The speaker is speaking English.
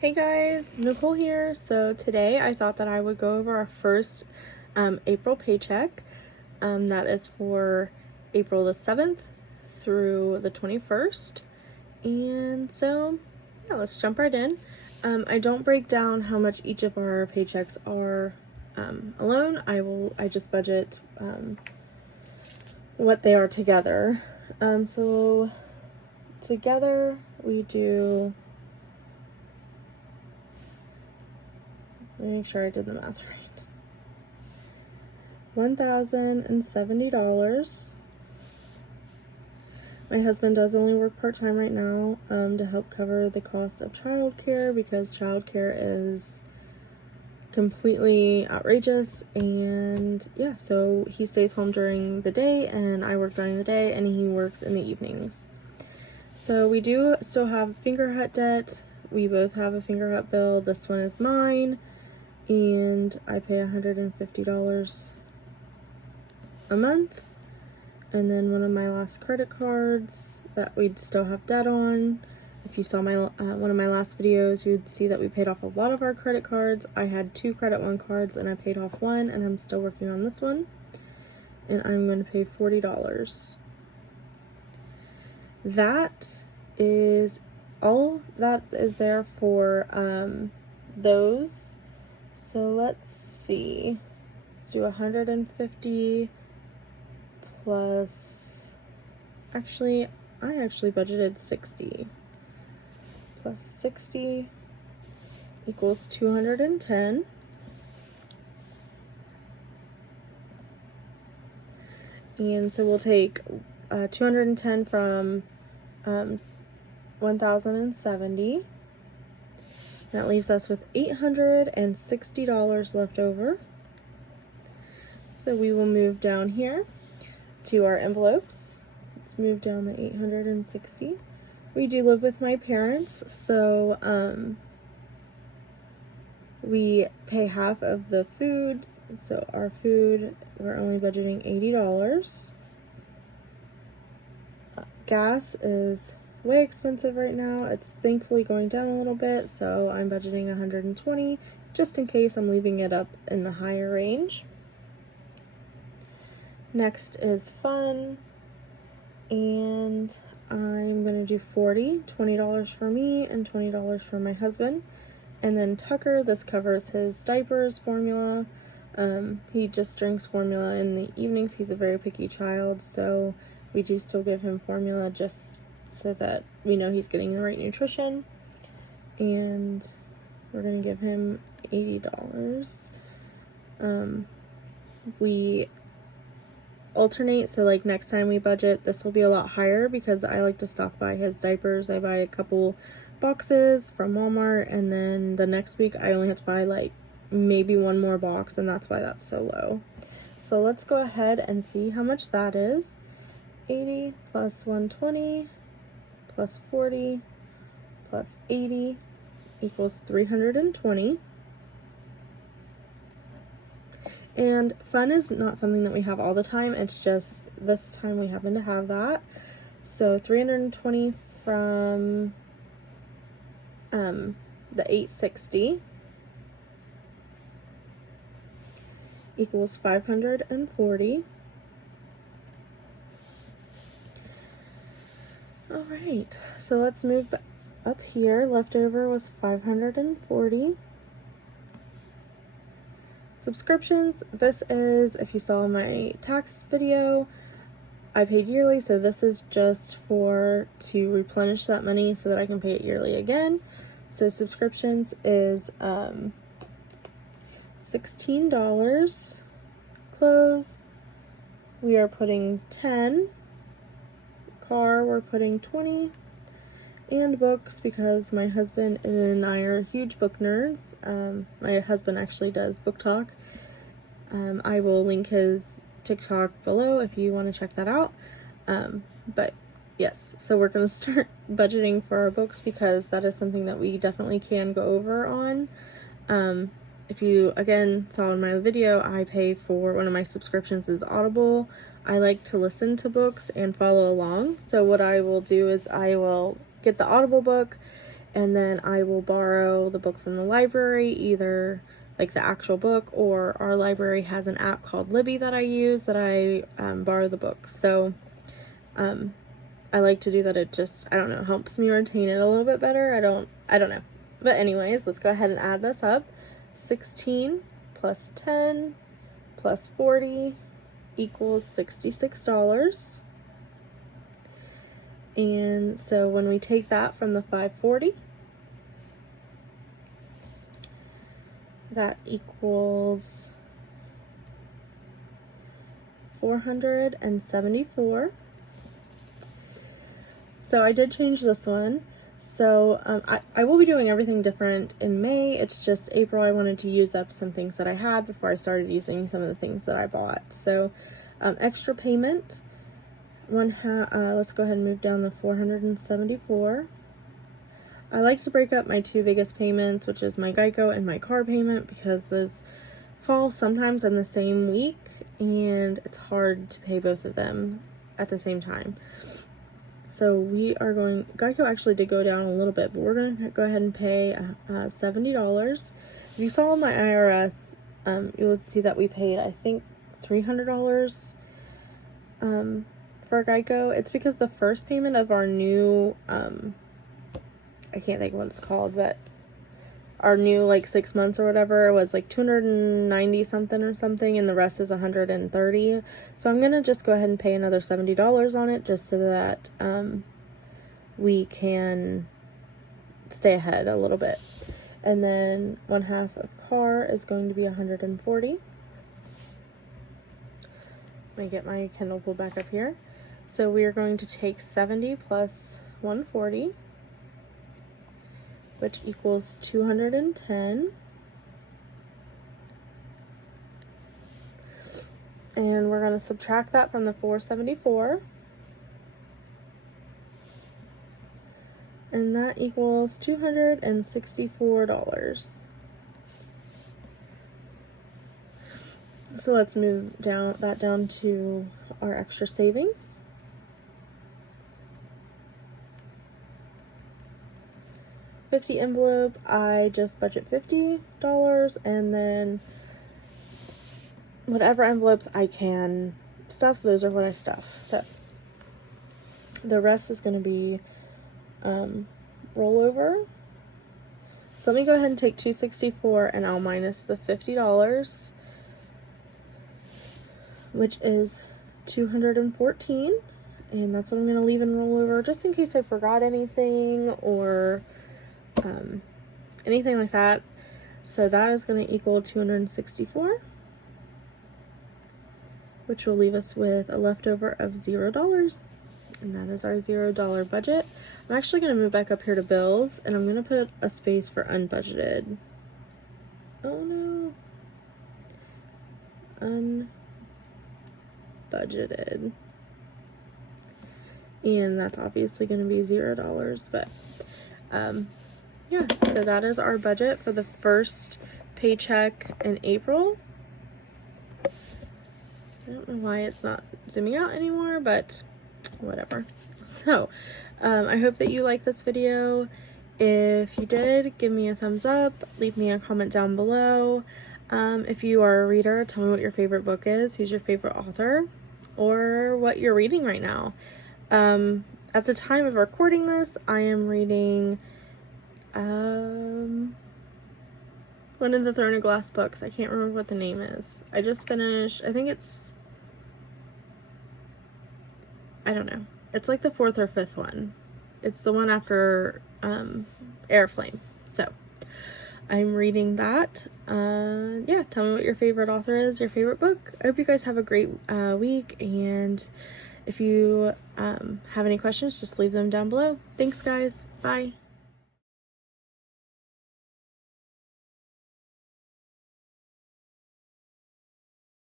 Hey guys, Nicole here. So today I thought that I would go over our first April paycheck. That is for April the 7th through the 21st. And so, yeah, let's jump right in. I don't break down how much each of our paychecks are alone. I just budget what they are together. So together we do. Let me make sure I did the math right. $1,070. My husband does only work part-time right now to help cover the cost of childcare because childcare is completely outrageous. And yeah, so he stays home during the day and I work during the day and he works in the evenings. So we do still have Fingerhut debt. We both have a Fingerhut bill. This one is mine. And I pay $150 a month. And then one of my last credit cards that we'd still have debt on. If you saw my one of my last videos, you'd see that we paid off a lot of our credit cards. I had 2 Credit One cards and I paid off one, and I'm still working on this one. And I'm going to pay $40. That is all that is there for those. So let's see, let's do 150 plus, I actually budgeted 60, plus 60 equals 210. And so we'll take 210 from 1,070. That leaves us with $860 left over. So we will move down here to our envelopes. Let's move down the 860. We do live with my parents, so we pay half of the food. So our food, we're only budgeting $80. Gas is way expensive right now. It's thankfully going down a little bit, so I'm budgeting 120 just in case I'm leaving it up in the higher range. Next is fun, and I'm gonna do 40, $20 for me and $20 for my husband. And then Tucker, this covers his diapers, formula. He just drinks formula in the evenings. He's a very picky child, so we do still give him formula just so that we know he's getting the right nutrition. And we're gonna give him $80. We alternate, so like next time we budget, this will be a lot higher because I like to stock by his diapers. I buy a couple boxes from Walmart, and then the next week I only have to buy like maybe one more box, and that's why that's so low. So let's go ahead and see how much that is. 80 plus 120 plus 40 plus 80 equals 320. And fun is not something that we have all the time. It's just this time we happen to have that. So 320 from the 860 equals 540. All right, so let's move up here. Leftover was 540. Subscriptions, this is, if you saw my tax video, I paid yearly, so this is just to replenish that money so that I can pay it yearly again. So subscriptions is $16. Clothes, we are putting 10. Car, we're putting 20. And books, because my husband and I are huge book nerds. My husband actually does book talk. I will link his TikTok below if you want to check that out. But yes, so we're going to start budgeting for our books because that is something that we definitely can go over on. If you, again, saw in my video, I pay for one of my subscriptions is Audible. I like to listen to books and follow along. So what I will do is I will get the Audible book and then I will borrow the book from the library, either like the actual book, or our library has an app called Libby that I use that I borrow the book. So I like to do that. It just, I don't know, helps me retain it a little bit better. I don't know. But anyways, let's go ahead and add this up. 16 plus 10 plus 40 equals $66. And so when we take that from the 540, that equals 474. So I did change this one. So I will be doing everything different in May. It's just April I wanted to use up some things that I had before I started using some of the things that I bought. So extra payment, let's go ahead and move down to 474. I like to break up my two biggest payments, which is my Geico and my car payment, because those fall sometimes in the same week and it's hard to pay both of them at the same time. So we are going, Geico actually did go down a little bit, but we're going to go ahead and pay $70. If you saw my IRS, you would see that we paid, I think, $300 for Geico. It's because the first payment of our new, I can't think what it's called, but our new like 6 months or whatever was like 290 something or something, and the rest is 130. So I'm gonna just go ahead and pay another $70 on it, just so that we can stay ahead a little bit. And then 1/2 of car is going to be 140. Let me get my Kindle pulled back up here. So we are going to take 70 plus 140, which equals 210. And we're going to subtract that from the 474. And that equals $264. So let's move that down to our extra savings. $50 envelope, I just budget $50, and then whatever envelopes I can stuff, those are what I stuff. So the rest is going to be rollover. So let me go ahead and take $264 and I'll minus the $50, which is $214, and that's what I'm going to leave in rollover, just in case I forgot anything or anything like that. So that is going to equal 264, which will leave us with a leftover of $0, and that is our $0 budget. I'm actually going to move back up here to bills, and I'm going to put a space for unbudgeted. Oh no, unbudgeted, and that's obviously going to be $0, but yeah, so that is our budget for the first paycheck in April. I don't know why it's not zooming out anymore, but whatever. So, I hope that you liked this video. If you did, give me a thumbs up, leave me a comment down below. If you are a reader, tell me what your favorite book is, who's your favorite author, or what you're reading right now. At the time of recording this, I am reading one of the Throne of Glass books. I can't remember what the name is. I just finished, I think it's, I don't know. It's like the 4th or 5th one. It's the one after Air Flame. So I'm reading that. Yeah, tell me what your favorite author is, your favorite book. I hope you guys have a great week, and if you have any questions, just leave them down below. Thanks guys. Bye.